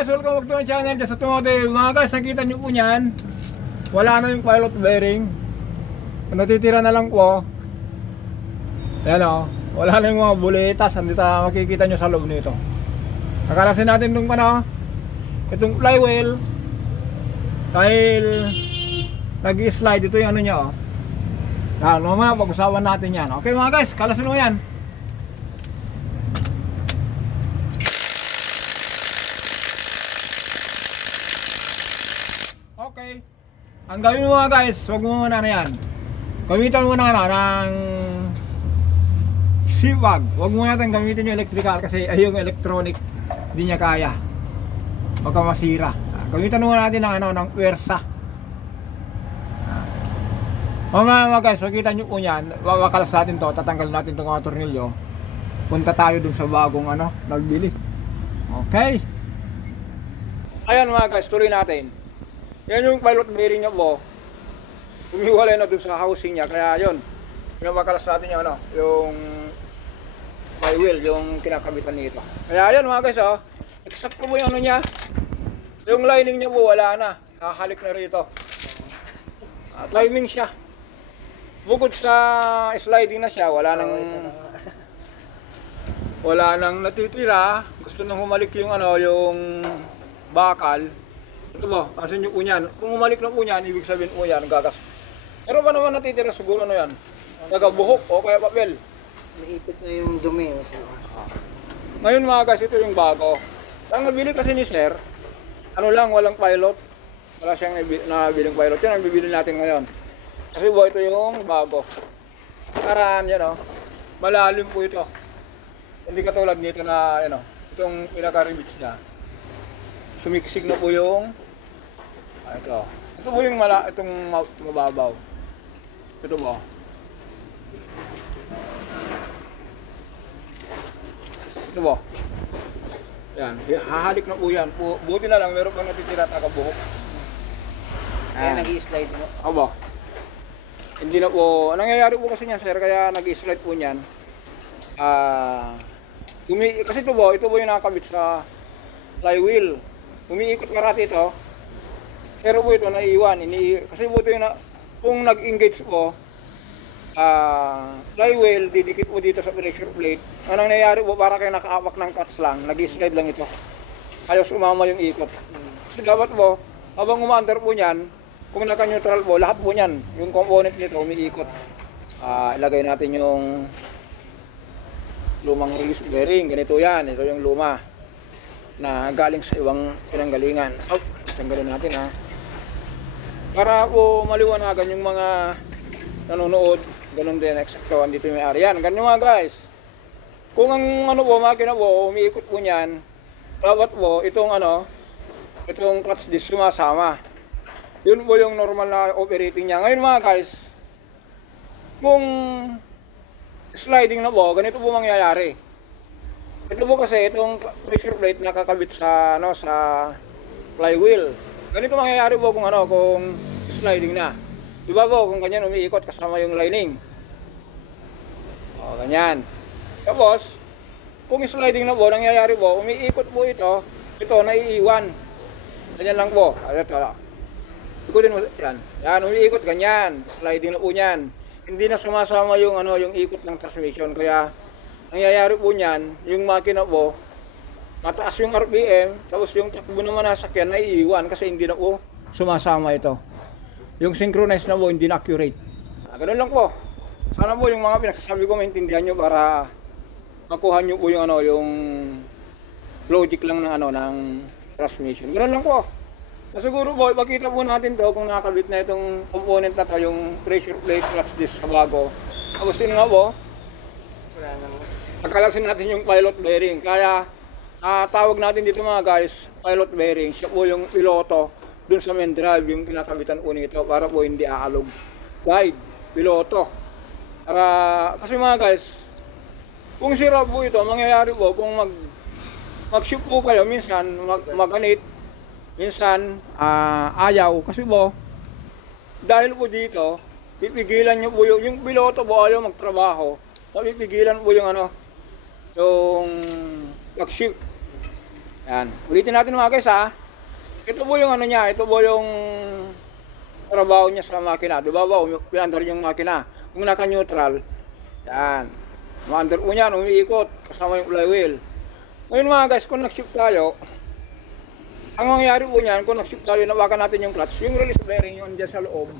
guys, welcome back to my channel, Just Automotive. Mga guys, nakita nyo po yan, wala na yung pilot bearing. Natitira na lang po. Ayan o, wala na yung mga buletas. Andito makikita nyo sa loob nito. Nakalasin natin itong itong flywheel. Dahil nag-slide ito yung ano nya o. Yan, mamaya pag-usapan natin yan. Okay mga guys, kalasin mo yan. Okay. Ang gawin mo mga guys, huwag mo muna na yan. Gamitan mo na ng sipag. Huwag mo natin gamitin yung electrical kasi ay yung electronic hindi niya kaya. Baka masira. Gamitan mo natin ng pwersa. Mamaya mga guys, makita nyo po yan. Wawakalas natin to, tatanggal natin itong mga tornilyo. Punta tayo dun sa bagong nagbili. Okay. Ayan mga guys, tuloy natin. Yan yung pilot bearing niya po. Umiwalay na dun sa housing niya. Kaya yun, pinamakalas natin yung flywheel, yung kinakabitan nito. Kaya yan mga guys, exact po yung niya. Yung lining niya po wala na. Hahalik na rito. Timing siya. Bukod sa sliding na siya, wala nang natitira. Gusto nang humalik yung yung bakal. Ito ba? Kasi nyo po yan. Kung umalik na po yan, ibig sabihin po yan, gagas. Pero ba naman natitira siguro yan? Nagabuhok o kaya papel? Naipit na yung dumi. Ngayon mga guys, ito yung bago. Ang nabili kasi ni Sir, walang pilot. Wala siyang nabiling pilot. Yan ang bibili natin ngayon. Kasi ito yung bago. Karaan yan malalim po ito. Hindi katulad nito na itong pinaka-ribits niya. Sumiksik na po yung ito. Ito po yung itong mababaw. Ito po. Ito po. Yan, hahalik na po yan. Buti na lang meron pang natitira at nakabuhok. Kaya nag-i-slide mo. Aba. Hindi na po, nangyayari po kasi niyan sir, kaya nag-i-slide po niyan. Kasi ito po yung nakakabit sa flywheel. Umiikot karati ito. Pero po ito naiiwan. Kasi po ito yung kung nag-engage po, flywheel, didikit po dito sa pressure plate. Anong nangyayari po, para kayo nakaapak ng clutch lang, nag-slide lang ito. Ayos umama yung ikot. Kasi dapat po, habang umaandar po niyan, kung naka-neutral po, lahat po niyan, yung component nito umiikot. Ilagay natin yung lumang release bearing. Ganito yan, ito yung luma na galing sa ibang pinanggalingan. Tanggalin natin para po maliwanagan yung mga nanonood. Ganun din, eksakto, andito yung may-ari. Yan, ganyan mga guys. Kung ang makina po, umiikot po niyan, dapat po, itong clutch disc sumasama. Yun po yung normal na operating niya. Ngayon mga guys, kung sliding na po, ganito po mangyayari. Ito po kasi, itong pressure plate nakakabit sa flywheel. Ganito mangyayari po kung sliding na. Diba po, kung ganyan umiikot kasama yung lining. Ganyan. Tapos, kung sliding na po, nangyayari po, umiikot po ito naiiwan. Ganyan lang po. Ikutin mo, yan. Yan, umiikot, ganyan. Sliding na po yan. Hindi na sumasama yung ikot ng transmission. Kaya, nangyayari po niyan, yung makina po, mataas yung RPM, tapos yung takbo naman na sakyan, naiiwan kasi hindi na po sumasama ito. Yung synchronize na po, hindi na accurate. Ganun lang po. Sana po yung mga pinagsasabi ko maintindihan nyo para makuha nyo po yung yung logic lang ng transmission. Ganun lang po. Siguro po, ipakita po natin to kung nakakabit na itong component na to, yung pressure plate clutch disc sa bago. Tapos yun nga po, pagkalasin natin yung pilot bearing. Kaya tawag natin dito mga guys, pilot bearing. Siya po yung piloto dun sa main drive, yung kinakabitan po nito para po hindi aalog. Guide, piloto. Kasi mga guys, kung sira po ito, mangyayari po kung mag-shift po kayo, minsan mag-anit, minsan ayaw. Kasi po, dahil po dito, pipigilan nyo po yung piloto po ayaw magtrabaho. Pipigilan po yung yung mag-shift. Yan. Ulitin natin mga guys ha. Ito po yung ano niya, ito po yung trabaho niya sa makina. Di ba ba, pinandar yung makina. Kung naka-neutral, yan. Maandar po niyan, umiikot, kasama yung flywheel. Ngayon mga guys, kung nag-shift tayo, ang mangyayari po niyan, kung nag-shift tayo, nawakan natin yung clutch, yung release bearing yun dyan sa loob,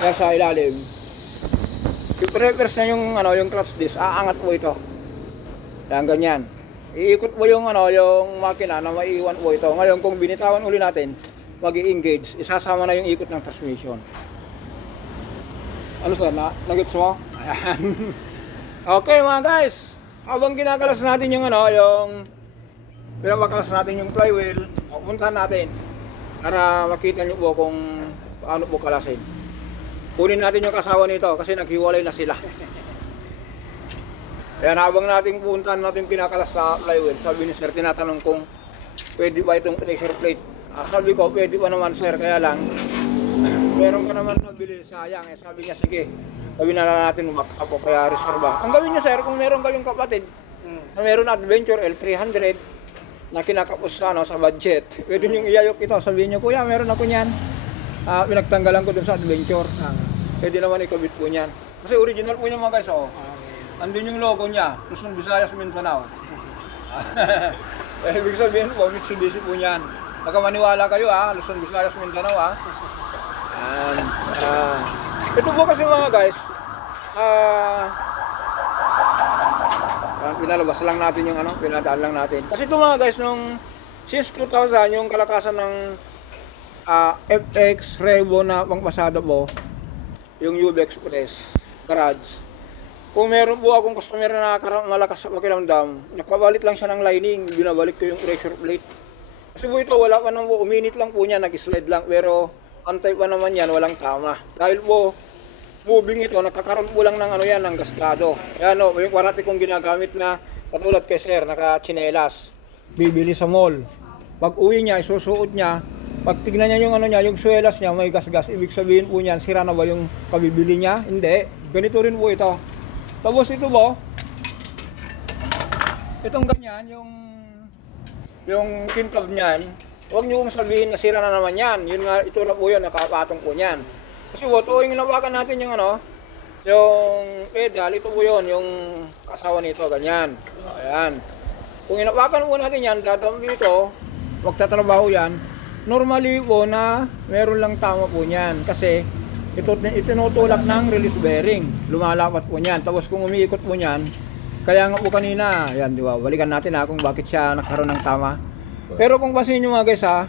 kaya sa ilalim. I-reverse na yung, ano, yung clutch disc, aangat po ito. Yan, ganyan. Iikot po yung, ano, yung makina na maiiwan po ito. Ngayon, kung binitawan uli natin, mag-i-engage, isasama na yung ikot ng transmission. Ano sir, nag-gets mo? Ayan. Okay mga guys, habang ginagalas natin yung ano, yung pinapakalas natin yung flywheel, pupuntahan natin para makita nyo po kung paano po kalasin. Kunin natin yung kasawa nito kasi naghiwalay na sila. Ayan, habang natin pupuntahan natin pinakalas sa flywheel, sabi ni sir, tinatanong kung pwede ba itong pressure plate. Sabi ko, pwede pa naman sir, kaya lang meron ka naman nabili, sayang. Sabi niya, sige, gawin na lang natin backup o kaya reserva. Ang gawin niyo sir, kung meron kayong kapatid na meron Adventure L300 na kinakapos sa, ano, sa budget, pwede nyo iyayok ito. Sabihin nyo, kuya, meron ako niyan. Pinagtanggalan ko dun sa Adventure. Pwede naman ikabit po niyan. Kasi original po niya mga guys, oh. Andun yung logo niya, Luzon, Visayas, Mindanao. Ibig sabihin po, Mitsubishi po niyan. Baka maniwala kayo ha, Luzon, Visayas, Mindanao ha. Ito po kasi mga guys, pinalabas lang natin yung ano, pinadaan lang natin. Kasi ito mga guys, nung since 2000, yung kalakasan ng FX Revo na pangpasada po, yung UB Express Garage. Kung meron po akong customer na malakas sa pakiramdam, nagpabalit lang siya ng lining, binabalik ko yung pressure plate. Kasi po ito, wala pa nang po, uminit lang po niya, nag-slide lang, pero antay pa naman yan, walang tama. Dahil po, moving ito, nakakaroon po lang ng ano yan, ng gastado. Yan o, yung parati kong ginagamit na, katulad kay sir, naka-chinelas, bibili sa mall. Pag uwi niya, isusuot niya, pag tignan niya yung ano niya, yung swelas niya, may gas-gas, ibig sabihin po niyan, sira na ba yung kabibili niya? Hindi, ganito rin po ito. Tapos ito po, itong ganyan, yung kintab niyan, huwag niyo kong sabihin na sira na naman yan. Yun nga, ito na po yun, nakapatong po niyan. Kasi po, tuwing inawakan natin yung ano, yung pedal, ito po yun, yung kasawa nito, ganyan. Ayan. Kung inawakan po natin yan, dadami dito, magtatrabaho yan, normally po na meron lang tama po niyan. Kasi ito itinutulak ng release bearing, lumalapat po niyan. Tapos kung umiikot po niyan, kaya nga po kanina, yan, di ba? Balikan natin ha kung bakit siya nagkaroon ng tama. Pero kung pasin nyo mga guys ha,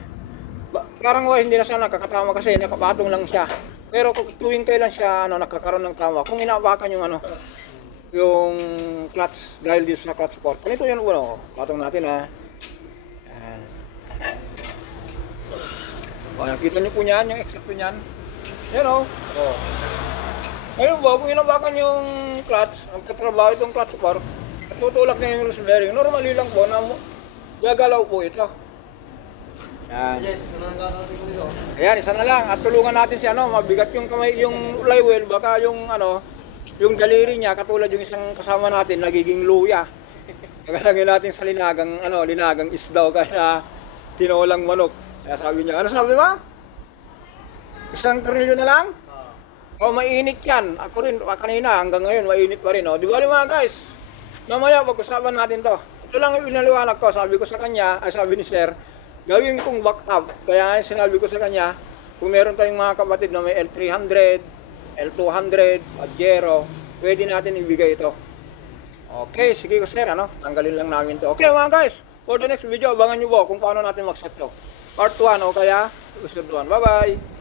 parang hindi na siya nakakatama kasi nakapatong lang siya. Pero kung tuwing kailan siya nakakaroon ng tama, kung inawakan yung ano, yung clutch, dahil dito sa clutch port. Ganito yun po, patong natin ha. Yan. O, nakita nyo po niyan, yung exact niyan. Yan o. Ngayon po, kung inawakan yung clutch, magtatrabaho itong clutch port, at tutulak na yung release bearing, normally lang po na gagalaw po ito. Yan. Ayan, isa na lang. At tulungan natin si ano, mabigat yung kamay, yung flywheel, baka yung ano, yung daliri niya, katulad yung isang kasama natin, nagiging luya. Kagalagay natin sa linagang, ano, linagang isdaw, kaya tinolang manok. Kaya sabi niya, ano sabi ba? Isang trilyo na lang? O, mainit yan. Ako rin, kanina, hanggang ngayon, mainit pa rin. O, di ba mga guys? Mamaya, pag-usapan natin to. Ito lang yung inaliwanag ko, sabi ko sa kanya, sabi ni sir, gawin kong backup. Kaya sinabi ko sa kanya, kung meron tayong mga kapatid na may L300, L200, Pajero, pwede natin ibigay ito. Okay, sige ko sir, ano? Tanggalin lang namin to. Okay mga guys, for the next video, abangan nyo po kung paano natin mag-set to. Part 1 o kaya, episode 1. Bye-bye!